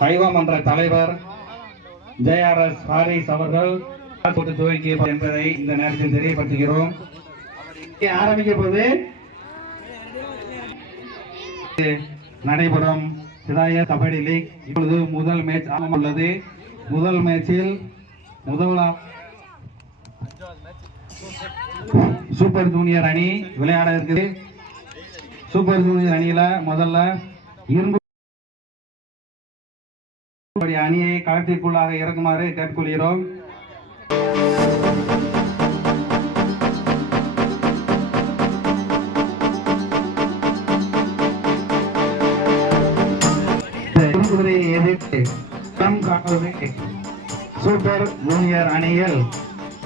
சைவ மன்ற தலைவர் எஸ் ஹாரிஸ் அவர்கள் என்பதை இந்த நேரத்தில் தெரியப்படுத்துகிறோம். இங்கே ஆரம்பிக்க போது நடைபெறும் சிதாய கபடி லீக். இப்பொழுது முதல் மேட்ச் உள்ளது. முதல் மேட்சில் முதலா சூப்பர் ஜூனியர் அணி விளையாட இருக்குது. சூப்பர் ஜூனியர் அணியில முதல்ல இரும்பு களத்திற்குள்ளாக இறக்குமாறு கேட்டுக்கொள்கிறோம். சூப்பர் ஜூனியர் அணியில்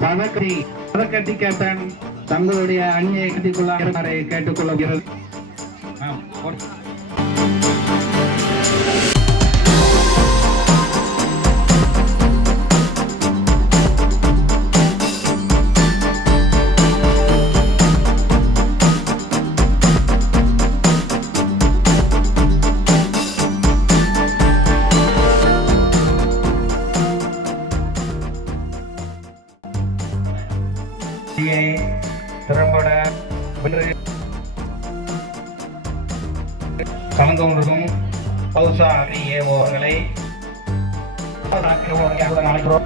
பதக்கடி பதக்கட்டி கேப்டன் தங்களுடைய அணியை கட்டிக்கொள்ள கேட்டுக்கொள்கிறது ஆ, திறம்பட கலந்து கொண்டிருக்கும் பௌசா அணியே அவர்களை அழைக்கிறோம்.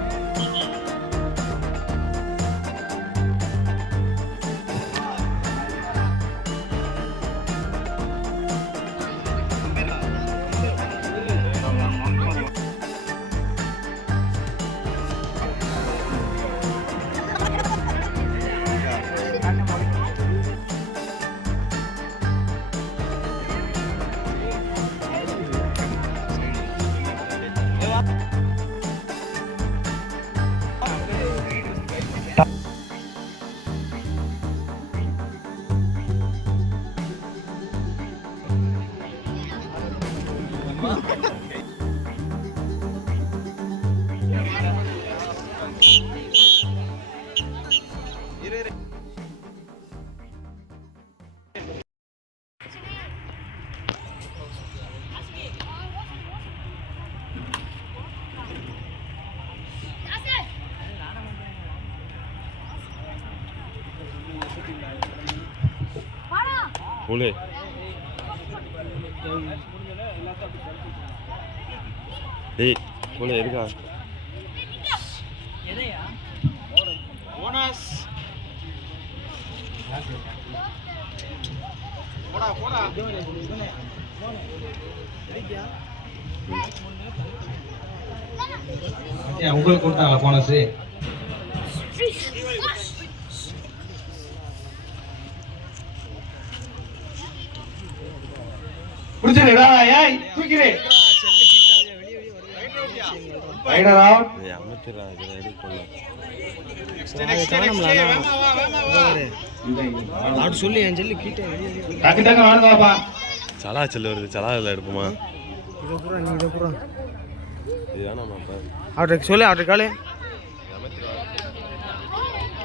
போலே டேய் போலே இருக்கா ஏன் உங்களுக்கு கொடுத்தாங்களா போனஸ் பிடிச்சிருக்கா ஏய் தூக்கிறே ரைடர் அவுட் அமைச்சரா சொல்லி என் சொல்லி கிட்ட டக்கு டக்கு வாடுங்கப்பா சலா செல்லு வருது சலா இதில் எடுப்போமா? இதை பூரா நீ இதை பூரா இது வேணாமா அப்போ அவர்கிட்ட சொல்லு அவர்கிட்ட காலு.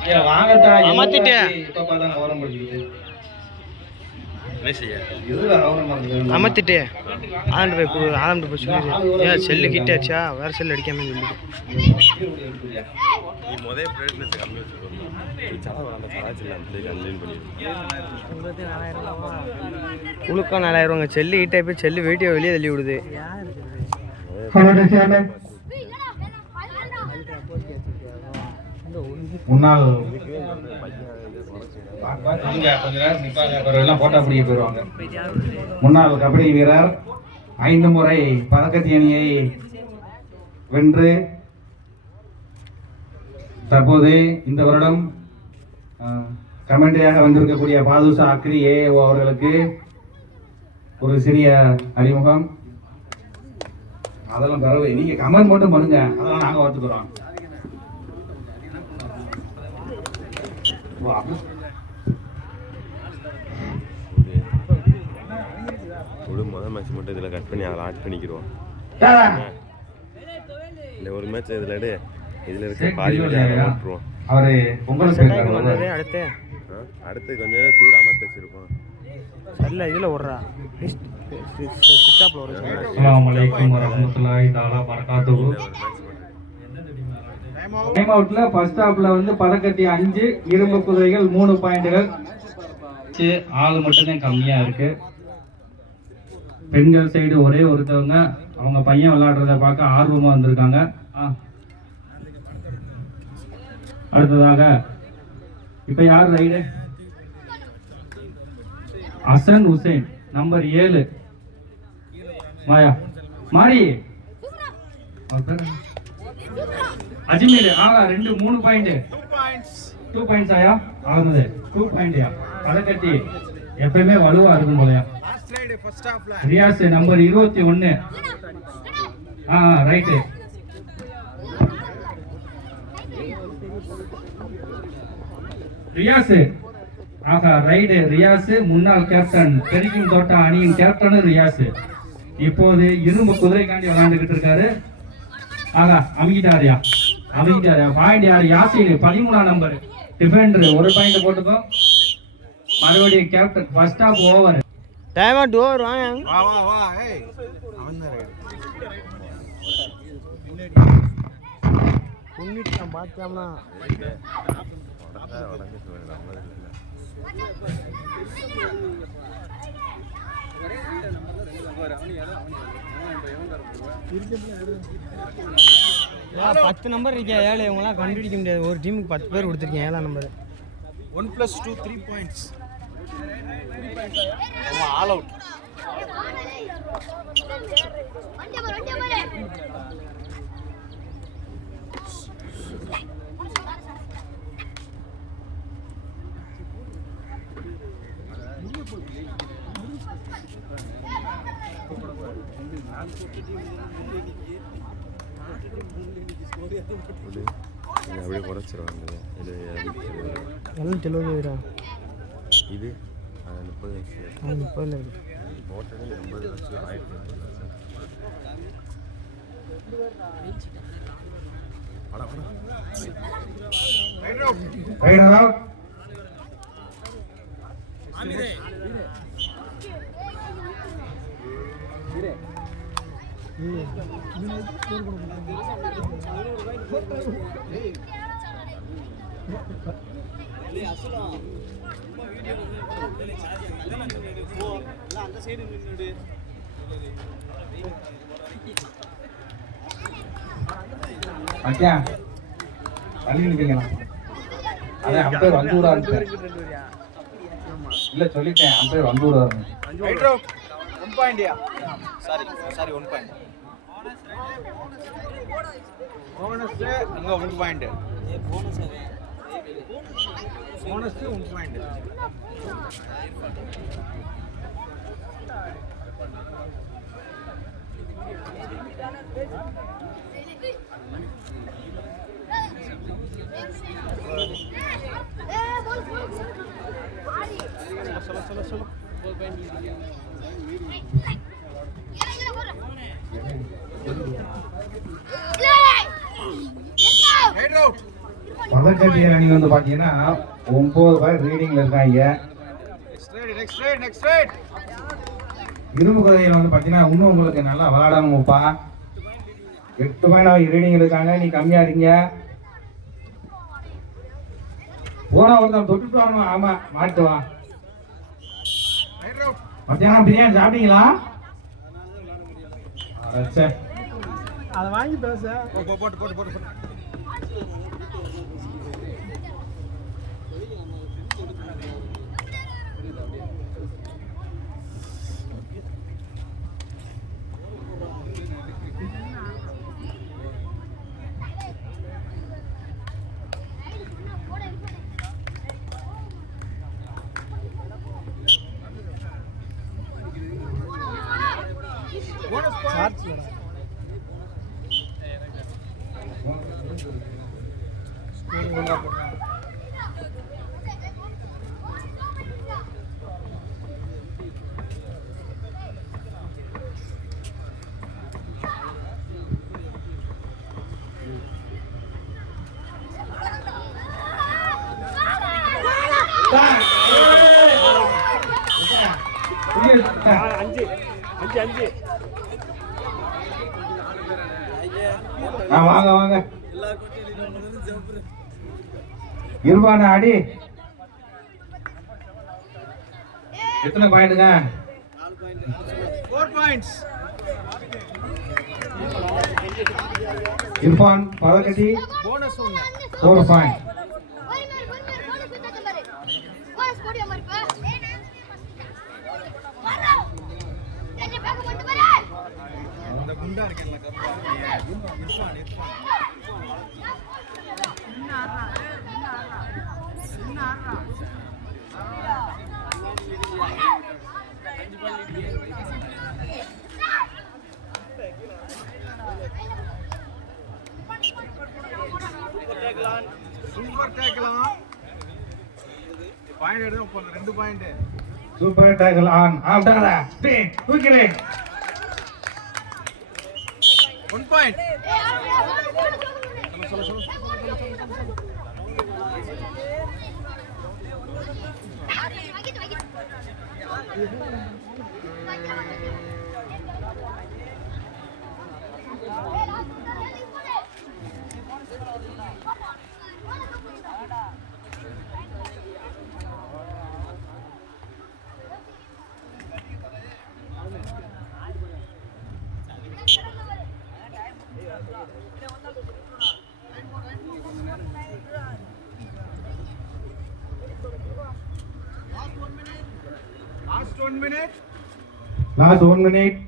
இப்ப பார்த்தா ஓரம் அமர்த்திட்டு ஆண்டு போய் கொடு ஆண்டு போய் சொல்லி ஏன் செல்லு கிட்டாச்சா வேற செல்லு அடிக்காம உழுக்கா நாலாயிரவாங்க. செல்லு கிட்டே போய் செல்லு வீட்டியை வெளியே தள்ளி விடுது. முன்னாள் முன்னாள் கபடி வீரர் ஐந்து முறை பதக்கத்தி அணியை வென்று தற்போது இந்த வருடம் கமெண்டியாக வந்திருக்கக்கூடிய பாதுஷா அக்ரி ஏ அவர்களுக்கு ஒரு சிறிய அறிமுகம். அதெல்லாம் பரவாயில்லை. நீங்க கமெண்ட் மட்டும் பண்ணுங்க. அதெல்லாம் நாங்க ஒத்துக்கிறோம் விடு முதல் மேட்ச் மட்டும் இதில் கட் பண்ணி அதில் ஆட் பண்ணிக்கிடுவோம். இல்லை ஒரு மேட்ச் இதில் எடு. இதில் இருக்க பாதி வழி அதை விட்டுருவோம் அவரு அடுத்து? அடுத்து கொஞ்சம் நேரம் சூடு அமர்த்தி வச்சிருப்போம். சரியில்ல இதில் விட்றா பரகாத்துஹு டைம் அவுட்ல ஃபர்ஸ்ட் வந்து பதக்கத்தி அஞ்சு இரும்பு குதிரைகள் மூணு பாயிண்டுகள் ஆள் மட்டும்தான் கம்மியா இருக்கு. பெண்கள் சைடு ஒரே ஒருத்தவங்க அவங்க பையன் விளையாடுறத பார்க்க ஆர்வமாக வந்திருக்காங்க. ஆ. அடுத்ததாக இப்போ யார் ரைடு அசன் ஹுசைன் நம்பர் ஏழு. மாயா. மாறி. அஜ்மீர் ஆகா ரெண்டு மூணு பாயிண்ட் டூ பாயிண்ட்ஸ் ஆயா? ஆகுது. டூ பாயிண்ட்யா கட்டி. எப்பயுமே வலுவா இருக்கும் போலயா? ரியாஸ் நம்பர் இருபத்தி ஒன்னு. ஆ ரைட்டு ரியாஸ். ஆகா ரைடு ரியாஸ் முன்னாள் கேப்டன் பெரிக்கும் தோட்டா அணியின் கேப்டனு ரியாஸ். இப்போது இரும்பு குதிரைக்காண்டி விளையாண்டுகிட்டு இருக்காரு. ஆகா அமைக்கிட்டாரியா அமைக்கிட்டாரியா பாயிண்ட் யார்? யாசின் பதிமூணாம் நம்பர் டிஃபெண்டர் ஒரு பாயிண்ட் போட்டுக்கோ. மறுபடியும் captain first half over time to over வாங்க. புண்ணிட்டு பார்த்தோம்னா உடனே உடனே சொல்லுங்க நம்மளது இல்லை ஏன் பத்து நம்பர் இருக்கே ஏழு இவங்களாம் கண்டுபிடிக்க முடியாது. ஒரு டீமுக்கு பத்து பேர் கொடுத்துருக்கேன். ஏழாம் number one plus two three points all out அப்படியே குறைச்சிருவாங்க இது இது முப்பது வயசு முப்பது முப்பதில் போட்டது எண்பது லட்சம் ஆயிரத்தி எண்பது லட்சம் வாடா, வாடா. ரைடர் அவுட் தள்ளி நிற்கிறீங்களா அதான் அம்பேர் வந்து விடாது இல்ல சொல்லிட்டேன். அம்பேர் வந்து விடாது one point sorry sorry one point bonus அங்க one point bonus right out பதக்கட்டியர் அணி வந்து பாத்தீங்கன்னா ஒன்பது பேர் ரீடிங்ல இருக்காங்க. Next right next right next right இரும்பு குதிரையில் வந்து பாத்தீங்கன்னா இன்னும் உங்களுக்கு நல்லா விளையாடணும்ப்பா எட்டு பாயிண்ட் ரீடிங் இருக்காங்க. நீ கம்மியா இருக்கீங்க போனா ஒருத்தன் தொட்டுட்டு வரணும் ஆமா மாட்டுவான் மத்தியானம் பிரியாணி சாப்பிட்டீங்களா. அதை வாங்கி பேச. போட்டு போட்டு போட்டு. சார்ஜ் அஞ்சு அஞ்சு அஞ்சு. வாங்க வாங்க. இருபான அடி. எத்தனை பாயிண்ட்டுங்க? இர்ஃபான் பதக்கட்டி. போனஸ் ஃபோர் பாயிண்ட் ஒரு மாதிரி ஒரு மாதிரி போனஸ் விட்டாச்சு பாரு போனஸ் போடியா மாதிரி பா வரா என்ன பார்க்க மட்டும் பாரு அந்த குண்டா இருக்கேன்ல கருப்பா இர்ஃபான் இர்ஃபான் சூப்பர் டேக்கலாம் பாயிண்ட் எடுத்து இப்போ ரெண்டு point super tackle on after speed தூக்கிலே one point bonus bonus சொல்ல சொல்ல வைக்கிட்டு வைக்கிட்டு last one minute last one minute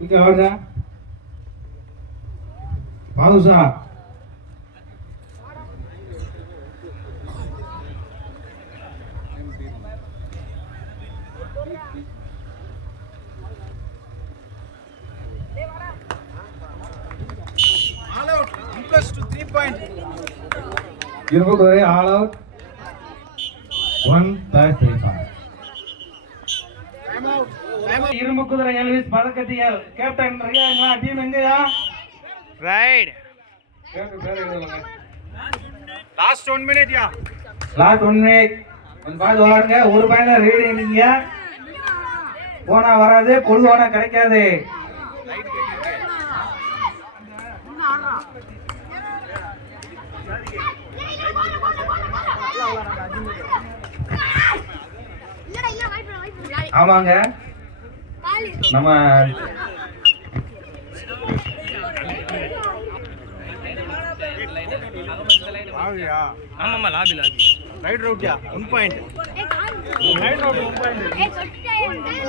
இங்க ஆடுறா Badusha all out one plus two three point இரும்பு குதிரை all out one plus three point time out time out இரும்பு குதிரை Elvis பதக்கத்தியல் கேப்டன் ரெடியாங்களா டீம் எங்கயா? Right last one minute yeah last one minute கொஞ்சம் பார்த்து விளாடுங்க. ஒரு பாயிண்ட் தான் ரீடு நீங்க போனா வராது பொழுது போனா கிடைக்காது. ஆமாங்க. நம்ம ஆமாம்மா lobby lobby right one point right round one point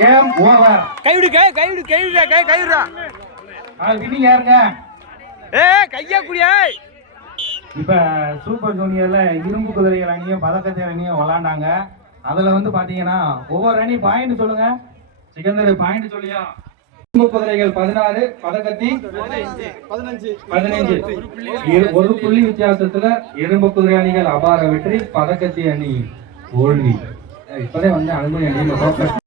game over கைவிடு கை கைவிடு கைவிடுறா கை கைவிடுறா ஆ வினிங் யாருங்க? ஏ கையா குடியா இப்ப சூப்பர் ஜூனியர்ல இரும்பு குதிரைகள் அணியும் பதக்கத்தை அணியும் விளாண்டாங்க. அதுல வந்து பாத்தீங்கன்னா ஒவ்வொரு அணி பாயிண்ட் சொல்லுங்க. சிக்கந்தர் பாயிண்ட் சொல்லியா? இரும்பு குதிரைகள் பதினாறு பதக்கத்தி பதினஞ்சு. ஒரு புள்ளி வித்தியாசத்துல இரும்பு குதிரை அணிகள் அபார வெற்றி பதக்கத்தி அணி தோல்வி. இப்பதான் வந்து அனுமதி அணி